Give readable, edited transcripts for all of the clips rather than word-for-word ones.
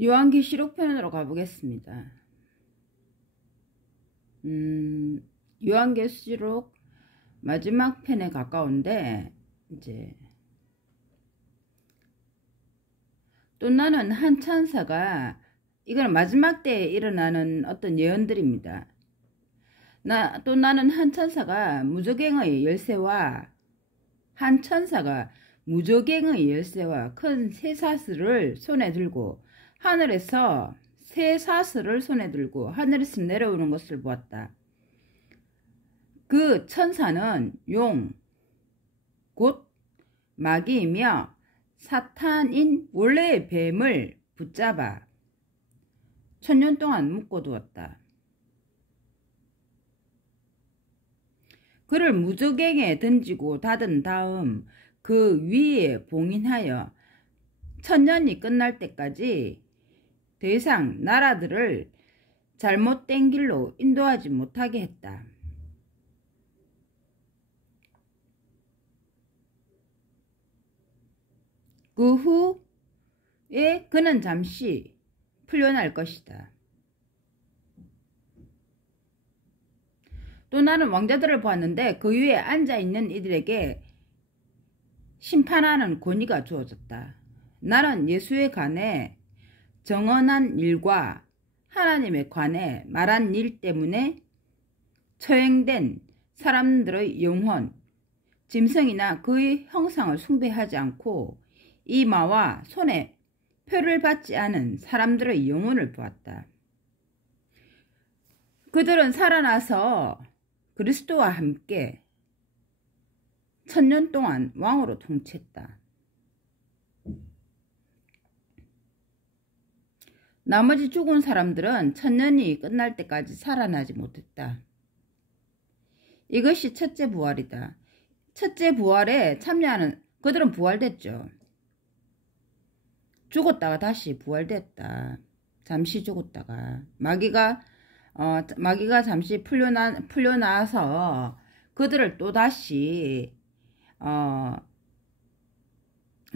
요한계시록 편으로 가보겠습니다. 요한계시록 마지막 편에 가까운데, 이제 또 나는 한 천사가, 이건 마지막 때에 일어나는 어떤 예언들입니다. 또 나는 한 천사가 무저갱의 열쇠와 큰 쇠사슬을 손에 들고 하늘에서 내려오는 것을 보았다. 그 천사는 용, 곧 마귀이며 사탄인 원래의 뱀을 붙잡아 1000년 동안 묶어두었다. 그를 무저갱에 던지고 닫은 다음 그 위에 봉인하여 1000년이 끝날 때까지 더 이상 나라들을 잘못된 길로 인도하지 못하게 했다. 그 후에 그는 잠시 풀려날 것이다. 또 나는 왕자들을 보았는데 그 위에 앉아있는 이들에게 심판하는 권위가 주어졌다. 나는 예수에 관해 정언한 일과 하나님에 관해 말한 일 때문에 처형된 사람들의 영혼, 짐승이나 그의 형상을 숭배하지 않고 이마와 손에 표를 받지 않은 사람들의 영혼을 보았다. 그들은 살아나서 그리스도와 함께 1000년 동안 왕으로 통치했다. 나머지 죽은 사람들은 1000년이 끝날 때까지 살아나지 못했다. 이것이 첫째 부활이다. 첫째 부활에 참여하는 그들은 부활됐죠. 죽었다가 다시 부활됐다. 잠시 죽었다가 마귀가 잠시 풀려나서 그들을 또다시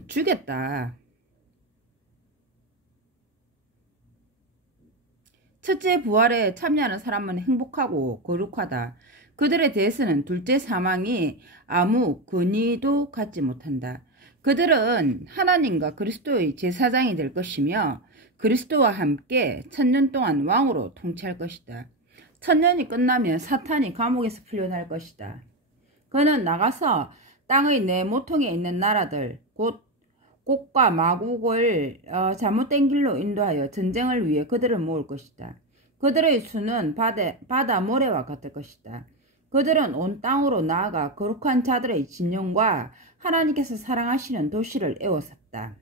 죽였다. 첫째 부활에 참여하는 사람은 행복하고 거룩하다. 그들에 대해서는 둘째 사망이 아무 권위도 갖지 못한다. 그들은 하나님과 그리스도의 제사장이 될 것이며 그리스도와 함께 1000년 동안 왕으로 통치할 것이다. 1000년이 끝나면 사탄이 감옥에서 풀려날 것이다. 그는 나가서 땅의 네 모퉁이에 있는 나라들 곧 곡과 마곡을 잘못된 길로 인도하여 전쟁을 위해 그들을 모을 것이다. 그들의 수는 바다 모래와 같을 것이다. 그들은 온 땅으로 나아가 거룩한 자들의 진영과 하나님께서 사랑하시는 도시를 에워쌌다.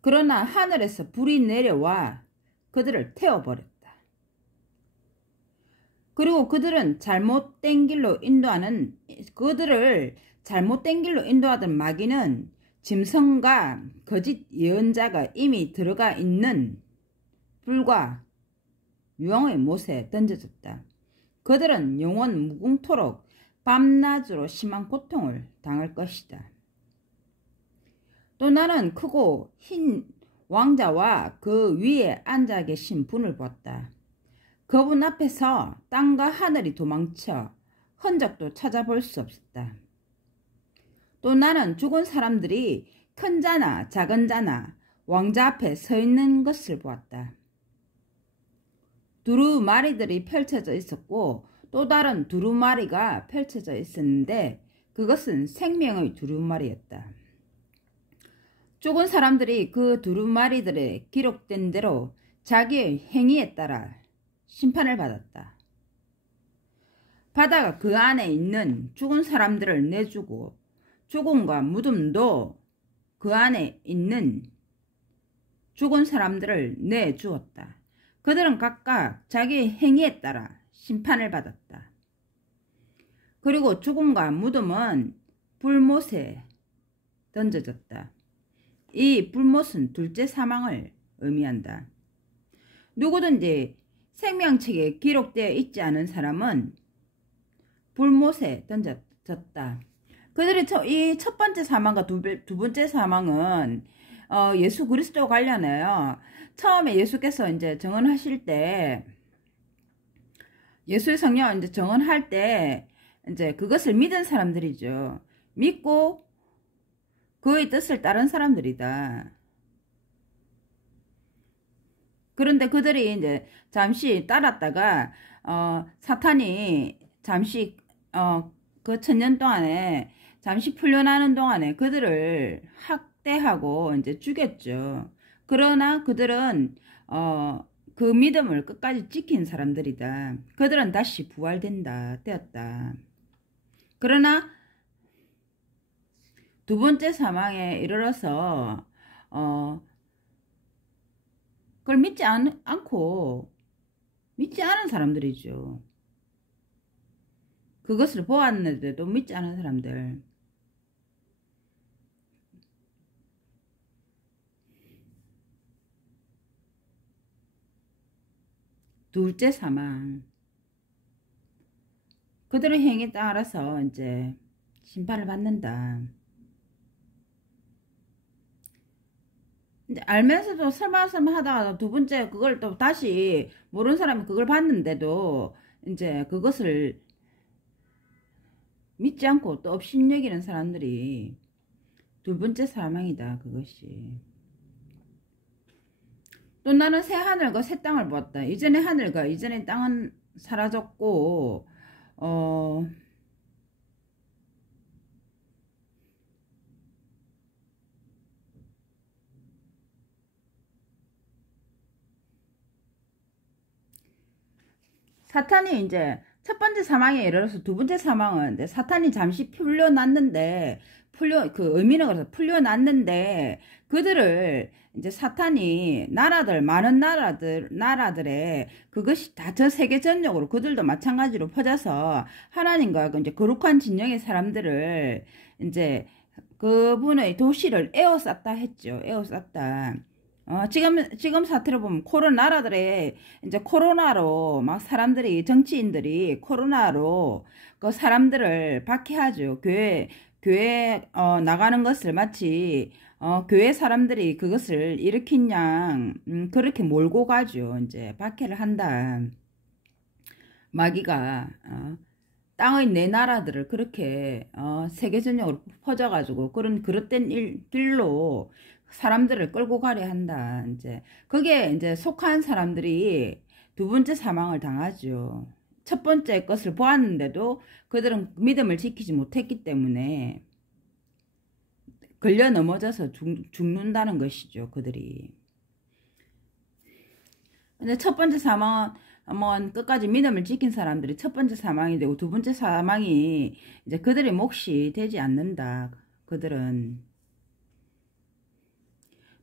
그러나 하늘에서 불이 내려와 그들을 태워버렸다. 그리고 그들을 잘못된 길로 인도하던 마귀는 짐승과 거짓 예언자가 이미 들어가 있는 불과 유황의 못에 던져졌다. 그들은 영원 무궁토록 밤낮으로 심한 고통을 당할 것이다. 또 나는 크고 흰 왕자와 그 위에 앉아 계신 분을 보았다. 그분 앞에서 땅과 하늘이 도망쳐 흔적도 찾아볼 수 없었다. 또 나는 죽은 사람들이 큰 자나 작은 자나 왕자 앞에 서 있는 것을 보았다. 두루마리들이 펼쳐져 있었고 또 다른 두루마리가 펼쳐져 있었는데 그것은 생명의 두루마리였다. 죽은 사람들이 그 두루마리들에 기록된 대로 자기의 행위에 따라 심판을 받았다. 바다가 그 안에 있는 죽은 사람들을 내주고 죽음과 무덤도 그 안에 있는 죽은 사람들을 내주었다. 그들은 각각 자기의 행위에 따라 심판을 받았다. 그리고 죽음과 무덤은 불못에 던져졌다. 이 불못은 둘째 사망을 의미한다. 누구든지 생명책에 기록되어 있지 않은 사람은 불못에 던져졌다. 그들이 이 첫 번째 사망과 두 번째 사망은 예수 그리스도 관련해요. 처음에 예수께서 이제 정언하실 때, 예수의 성령 이제 정언할 때, 이제 그것을 믿은 사람들이죠. 믿고 그의 뜻을 따른 사람들이다. 그런데 그들이 이제 잠시 따랐다가, 사탄이 잠시, 그 천년 동안에, 잠시 풀려나는 동안에 그들을 학대하고 이제 죽였죠. 그러나 그들은, 그 믿음을 끝까지 지킨 사람들이다. 그들은 다시 되었다. 그러나 두 번째 사망에 이르러서, 그걸 믿지 않은 사람들이죠. 그것을 보았는데도 믿지 않은 사람들. 둘째 사망. 그들의 행위에 따라서 이제 심판을 받는다. 이제 알면서도 설마 하다가 두 번째 그걸 또 다시 모르는 사람이 그걸 봤는데도 이제 그것을 믿지 않고 또 업신여기는 사람들이 두 번째 사망이다. 그것이. 또 나는 새 하늘과 새 땅을 보았다. 이전의 하늘과 이전의 땅은 사라졌고, 사탄이 이제 첫 번째 사망에 이르러서 두 번째 사망은 이제 사탄이 잠시 풀려났는데, 그 의미는 그래서 풀려났는데, 그들을 이제 사탄이 많은 나라들의 그것이 다 저 세계 전역으로 그들도 마찬가지로 퍼져서 하나님과 이제 거룩한 진영의 사람들을 이제 그분의 도시를 에워쌌다 했죠. 에워쌌다. 지금 사태를 보면 나라들의 이제 코로나로 막 사람들이, 정치인들이 코로나로 그 사람들을 박해하죠. 교회 나가는 것을 마치 교회 사람들이 그것을 일으킨 양 그렇게 몰고 가죠. 이제 박해를 한다. 마귀가 땅의 네 나라들을 그렇게 세계전역으로 퍼져가지고 그런 그릇된 길로 사람들을 끌고 가려 한다. 이제 거기에 이제 속한 사람들이 두 번째 사망을 당하죠. 첫 번째 것을 보았는데도 그들은 믿음을 지키지 못했기 때문에 걸려 넘어져서 죽는다는 것이죠. 그들이. 근데 첫 번째 사망은 끝까지 믿음을 지킨 사람들이 첫 번째 사망이 되고 두 번째 사망이 이제 그들의 몫이 되지 않는다. 그들은.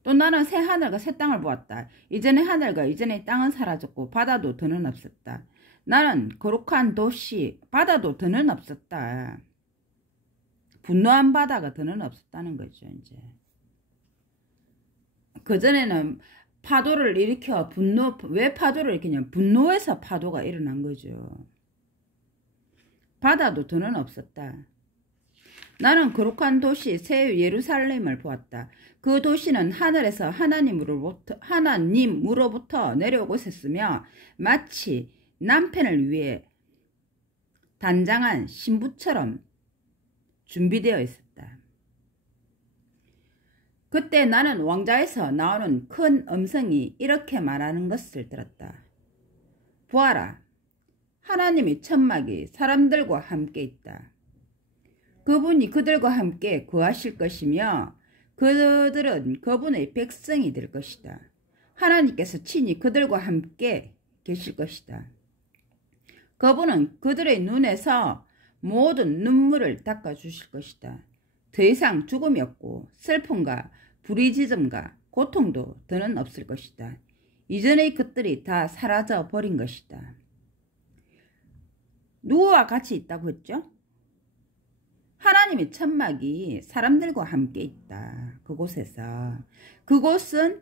또 나는 새 하늘과 새 땅을 보았다. 이전의 하늘과 이전의 땅은 사라졌고 바다도 더는 없었다. 나는 거룩한 도시, 바다도 더는 없었다. 분노한 바다가 더는 없었다는 거죠. 이제 그전에는 파도를 일으켜 왜 파도를 일으키냐면 분노해서 파도가 일어난 거죠. 바다도 더는 없었다. 나는 거룩한 도시 새 예루살렘을 보았다. 그 도시는 하늘에서 하나님으로부터 내려오고 있었으며 마치 남편을 위해 단장한 신부처럼 준비되어 있었다. 그때 나는 왕자에서 나오는 큰 음성이 이렇게 말하는 것을 들었다. 보아라, 하나님의 천막이 사람들과 함께 있다. 그분이 그들과 함께 거하실 것이며 그들은 그분의 백성이 될 것이다. 하나님께서 친히 그들과 함께 계실 것이다. 그분은 그들의 눈에서 모든 눈물을 닦아주실 것이다. 더 이상 죽음이 없고 슬픔과 부르짖음과 고통도 더는 없을 것이다. 이전의 것들이 다 사라져 버린 것이다. 누구와 같이 있다고 했죠? 하나님의 천막이 사람들과 함께 있다. 그곳에서. 그곳은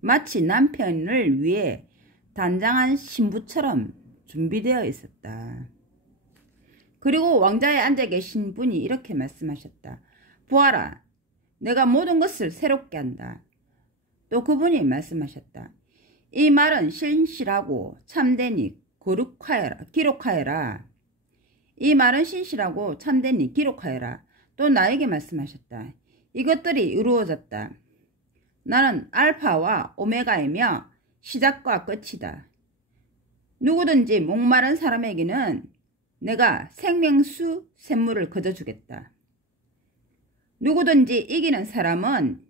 마치 남편을 위해 단장한 신부처럼 준비되어 있었다. 그리고 왕자에 앉아 계신 분이 이렇게 말씀하셨다. 보아라, 내가 모든 것을 새롭게 한다. 또 그분이 말씀하셨다. 이 말은 신실하고 참되니 기록하여라. 이 말은 신실하고 참되니 기록하여라. 또 나에게 말씀하셨다. 이것들이 이루어졌다. 나는 알파와 오메가이며 시작과 끝이다. 누구든지 목마른 사람에게는 내가 생명수 샘물을 거저주겠다. 누구든지 이기는 사람은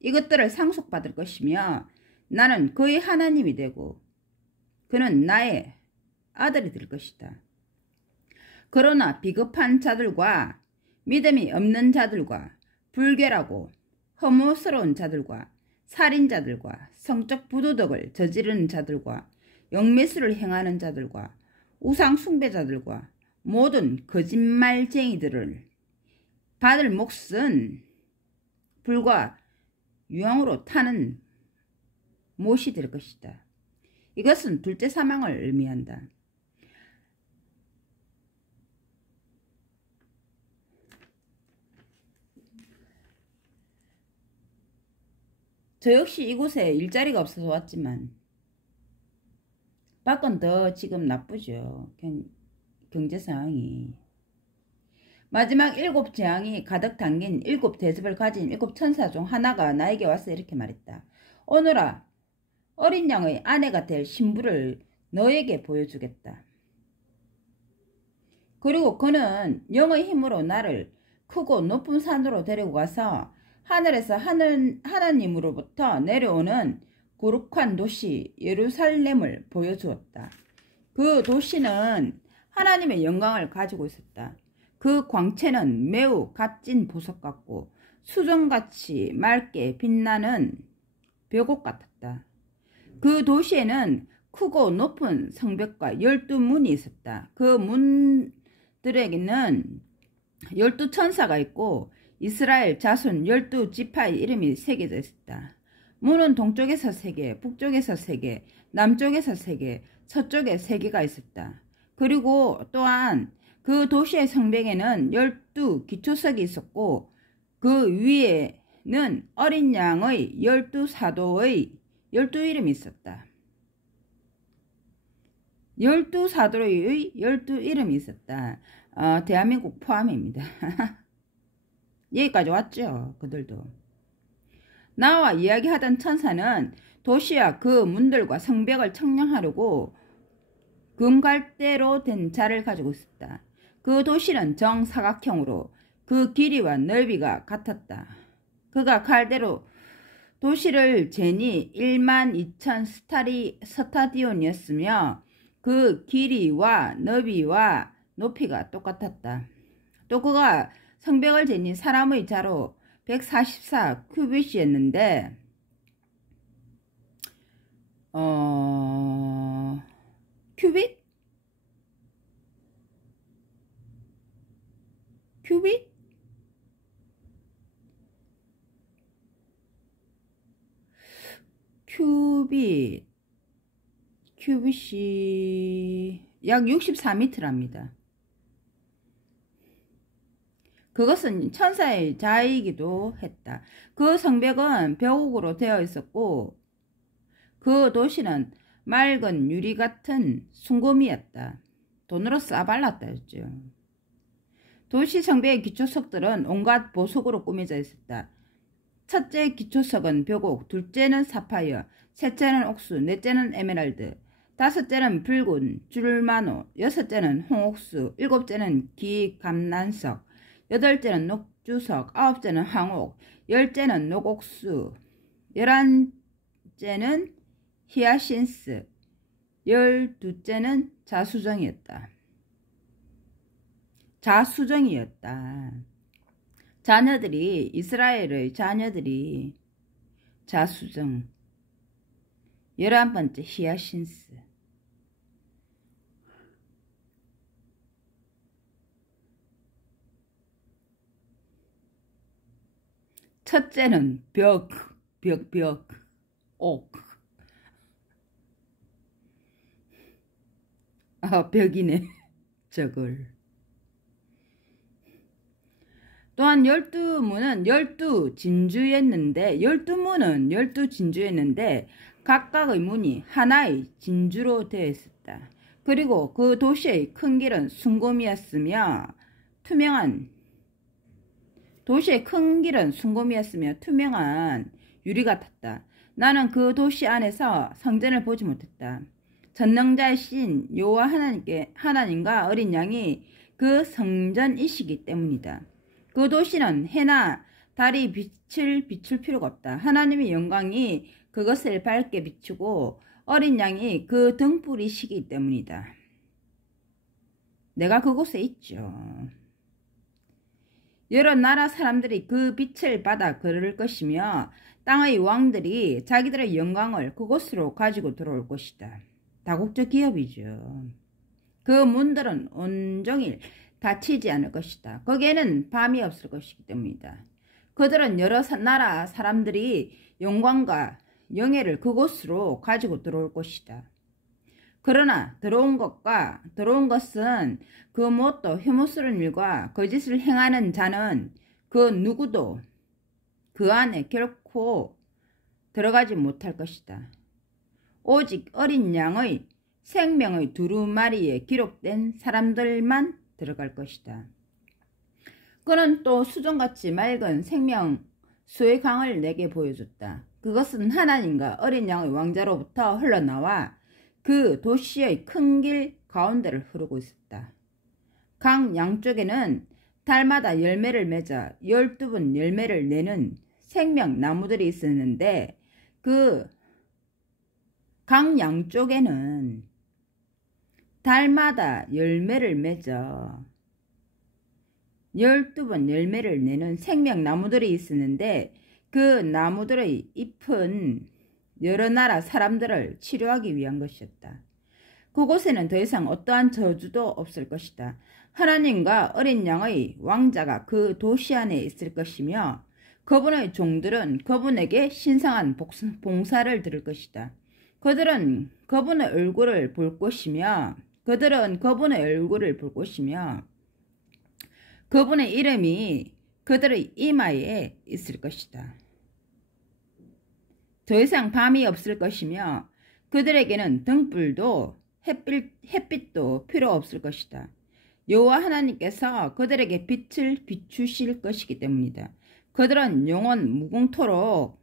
이것들을 상속받을 것이며 나는 그의 하나님이 되고 그는 나의 아들이 될 것이다. 그러나 비겁한 자들과 믿음이 없는 자들과 불결하고 허무스러운 자들과 살인자들과 성적 부도덕을 저지르는 자들과 영매수를 행하는 자들과 우상 숭배자들과 모든 거짓말쟁이들을 받을 몫은 불과 유황으로 타는 못이 될 것이다. 이것은 둘째 사망을 의미한다. 저 역시 이곳에 일자리가 없어서 왔지만 밖은 더 지금 나쁘죠. 경제 상황이. 마지막 7 재앙이 가득 담긴 7 대접을 가진 7 천사 중 하나가 나에게 와서 이렇게 말했다. 오너라, 어린 양의 아내가 될 신부를 너에게 보여주겠다. 그리고 그는 영의 힘으로 나를 크고 높은 산으로 데리고 가서 하늘에서 하나님으로부터 내려오는 거룩한 도시 예루살렘을 보여주었다. 그 도시는 하나님의 영광을 가지고 있었다. 그 광채는 매우 값진 보석 같고 수정같이 맑게 빛나는 벽옥 같았다. 그 도시에는 크고 높은 성벽과 12문이 있었다. 그 문들에게는 12천사가 있고 이스라엘 자손 12지파의 이름이 새겨져 있었다. 문은 동쪽에서 3개, 북쪽에서 3개, 남쪽에서 3개, 서쪽에 3개가 있었다. 그리고 또한 그 도시의 성벽에는 12기초석이 있었고 그 위에는 어린 양의 12사도의 12이름이 있었다. 12사도의 12이름이 있었다. 대한민국 포함입니다. 여기까지 왔죠. 그들도. 나와 이야기하던 천사는 도시와 그 문들과 성벽을 청량하려고 금갈대로 된 자를 가지고 있었다. 그 도시는 정사각형으로 그 길이와 넓이가 같았다. 그가 칼대로 도시를 재니 12,000 스타디온이었으며 그 길이와 너비와 높이가 똑같았다. 또 그가 성벽을 재니 사람의 자로 144 큐빗이었는데 큐빗? 큐빗? 큐빗이 약 64m랍니다. 그것은 천사의 자이기도 했다. 그 성벽은 벽옥으로 되어 있었고 그 도시는 맑은 유리 같은 순금이었다. 돈으로 싸발랐다 했죠. 도시 성벽의 기초석들은 온갖 보석으로 꾸며져 있었다. 첫째 기초석은 벽옥, 둘째는 사파이어, 셋째는 옥수, 넷째는 에메랄드, 다섯째는 붉은 줄마노, 여섯째는 홍옥수, 일곱째는 기감난석, 여덟째는 녹주석, 아홉째는 황옥, 열째는 녹옥수, 11째는 히아신스, 12째는 자수정이었다. 자녀들이 이스라엘의 자녀들이 자수정, 11번째 히아신스. 첫째는 벽, 옥. 벽이네, 저걸. 또한 12문은 12진주였는데 12문은 12진주였는데 각각의 문이 하나의 진주로 되어 있었다. 그리고 그 도시의 큰 길은 숭고미였으며 투명한 유리 같았다. 나는 그 도시 안에서 성전을 보지 못했다. 전능자이신 여호와 하나님과 어린 양이 그 성전이시기 때문이다. 그 도시는 해나 달이 비출 필요가 없다. 하나님의 영광이 그것을 밝게 비추고 어린 양이 그 등불이시기 때문이다. 내가 그곳에 있죠. 여러 나라 사람들이 그 빛을 받아 걸을 것이며 땅의 왕들이 자기들의 영광을 그곳으로 가지고 들어올 것이다. 다국적 기업이죠. 그 문들은 온종일 닫히지 않을 것이다. 거기에는 밤이 없을 것이기 때문이다. 그들은 여러 나라 사람들이 영광과 영예를 그곳으로 가지고 들어올 것이다. 그러나 들어온 것은 그 무엇도 혐오스러운 일과 거짓을 행하는 자는 그 누구도 그 안에 결코 들어가지 못할 것이다. 오직 어린 양의 생명의 두루마리에 기록된 사람들만 들어갈 것이다. 그는 또 수정같이 맑은 생명수의 강을 내게 보여줬다. 그것은 하나님과 어린 양의 왕자로부터 흘러나와 그 도시의 큰 길 가운데를 흐르고 있었다. 강 양쪽에는 달마다 열매를 맺어 12번 열매를 내는 생명나무들이 있었는데 그 강 양쪽에는 달마다 열매를 맺어 12번 열매를 내는 생명나무들이 있었는데 그 나무들의 잎은 여러 나라 사람들을 치료하기 위한 것이었다. 그곳에는 더 이상 어떠한 저주도 없을 것이다. 하나님과 어린 양의 왕자가 그 도시 안에 있을 것이며 그분의 종들은 그분에게 신성한 봉사를 들을 것이다. 그들은 그분의 얼굴을 볼 것이며 그분의 이름이 그들의 이마에 있을 것이다. 더 이상 밤이 없을 것이며 그들에게는 등불도 햇빛도 필요 없을 것이다. 여호와 하나님께서 그들에게 빛을 비추실 것이기 때문이다. 그들은 영원 무궁토록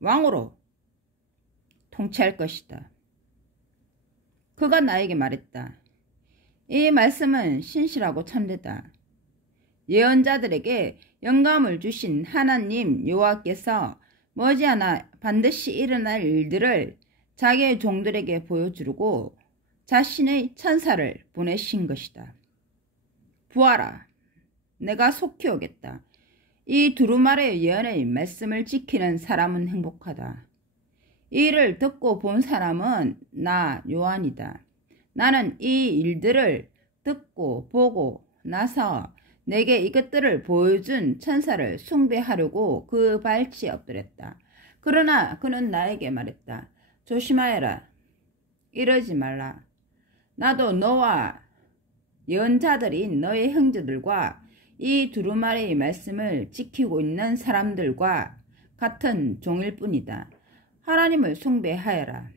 왕으로 통치할 것이다. 그가 나에게 말했다. 이 말씀은 신실하고 참되다. 예언자들에게 영감을 주신 하나님 여호와께서 머지않아 반드시 일어날 일들을 자기의 종들에게 보여주고 자신의 천사를 보내신 것이다. 보아라, 내가 속히 오겠다. 이 두루마리의 예언의 말씀을 지키는 사람은 행복하다. 이 일을 듣고 본 사람은 나 요한이다. 나는 이 일들을 듣고 보고 나서 내게 이것들을 보여준 천사를 숭배하려고 그 발치에 엎드렸다. 그러나 그는 나에게 말했다. 조심하여라. 이러지 말라. 나도 너와 예언자들인 너의 형제들과 이 두루마리의 말씀을 지키고 있는 사람들과 같은 종일 뿐이다. 하나님을 숭배하여라.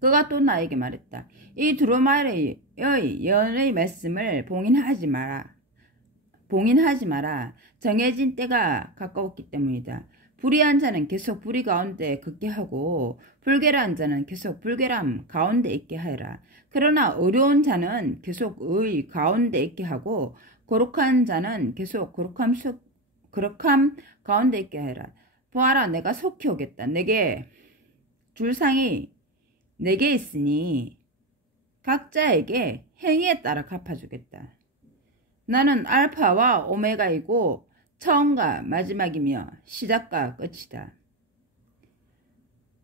그가 또 나에게 말했다. 이 두루마리의 예언의 말씀을 봉인하지 마라. 정해진 때가 가까웠기 때문이다. 불의한 자는 계속 불의 가운데 걷게 하고 불결한 자는 계속 불결함 가운데 있게 하여라. 그러나 어려운 자는 계속 의 가운데 있게 하고 거룩한 자는 계속 거룩함 가운데 있게 하여라. 보아라, 내가 속히 오겠다. 내게 줄상이 내게 있으니 각자에게 행위에 따라 갚아주겠다. 나는 알파와 오메가이고 처음과 마지막이며 시작과 끝이다.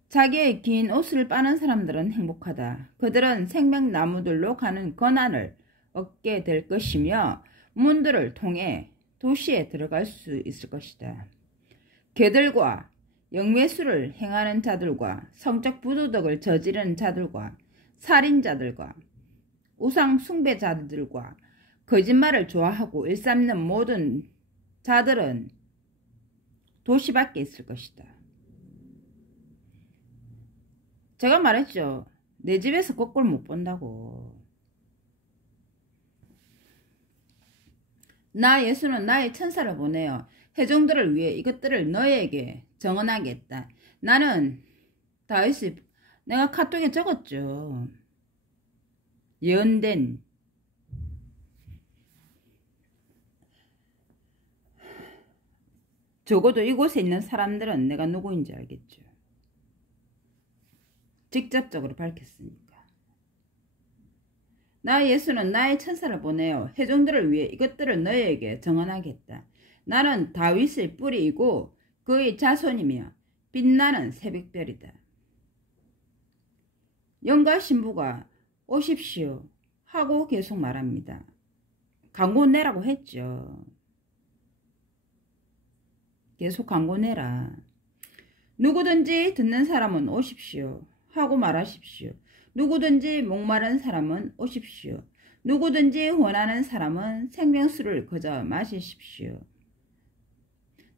자기의 긴 옷을 빠는 사람들은 행복하다. 그들은 생명나무들로 가는 권한을 얻게 될 것이며 문들을 통해 도시에 들어갈 수 있을 것이다. 개들과 영매수를 행하는 자들과 성적 부도덕을 저지르는 자들과 살인자들과 우상 숭배자들과 거짓말을 좋아하고 일삼는 모든 자들은 도시 밖에 있을 것이다. 제가 말했죠. 내 집에서 꼴 못 본다고. 나 예수는 나의 천사를 보내어 회중들을 위해 이것들을 너희에게 정언하겠다. 나는 다윗이 내가 카톡에 적었죠. 예언된 적어도 이곳에 있는 사람들은 내가 누구인지 알겠죠. 직접적으로 밝혔으니까. 나 예수는 나의 천사를 보내어 회중들을 위해 이것들을 너희에게 정언하겠다. 나는 다윗의 뿌리이고 그의 자손이며 빛나는 새벽별이다. 영가 신부가 오십시오 하고 계속 말합니다. 광고 내라고 했죠. 계속 광고 내라. 누구든지 듣는 사람은 오십시오 하고 말하십시오. 누구든지 목마른 사람은 오십시오. 누구든지 원하는 사람은 생명수를 거저 마시십시오.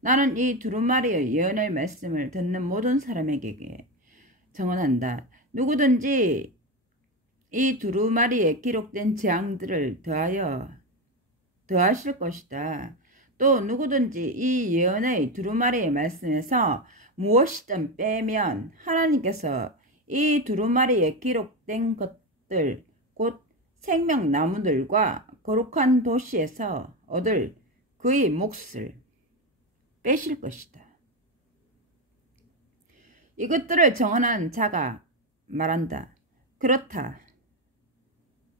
나는 이 두루마리의 예언의 말씀을 듣는 모든 사람에게 정언한다. 누구든지 이 두루마리에 기록된 재앙들을 더하실 것이다. 또 누구든지 이 예언의 두루마리의 말씀에서 무엇이든 빼면 하나님께서 이 두루마리에 기록된 것들 곧 생명나무들과 거룩한 도시에서 얻을 그의 몫을 빼실 것이다. 이것들을 정언한 자가 말한다. 그렇다.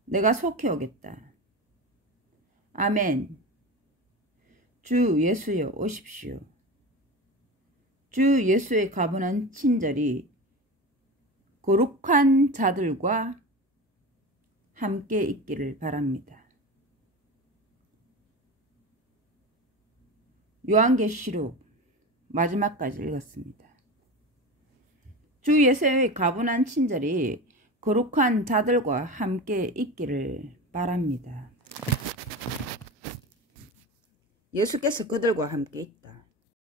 내가 속히 오겠다. 아멘. 주 예수여 오십시오. 주 예수의 가분한 친절이 거룩한 자들과 함께 있기를 바랍니다. 요한계시록 마지막까지 읽었습니다. 주 예수의 가분한 친절이 거룩한 자들과 함께 있기를 바랍니다. 예수께서 그들과 함께 있다.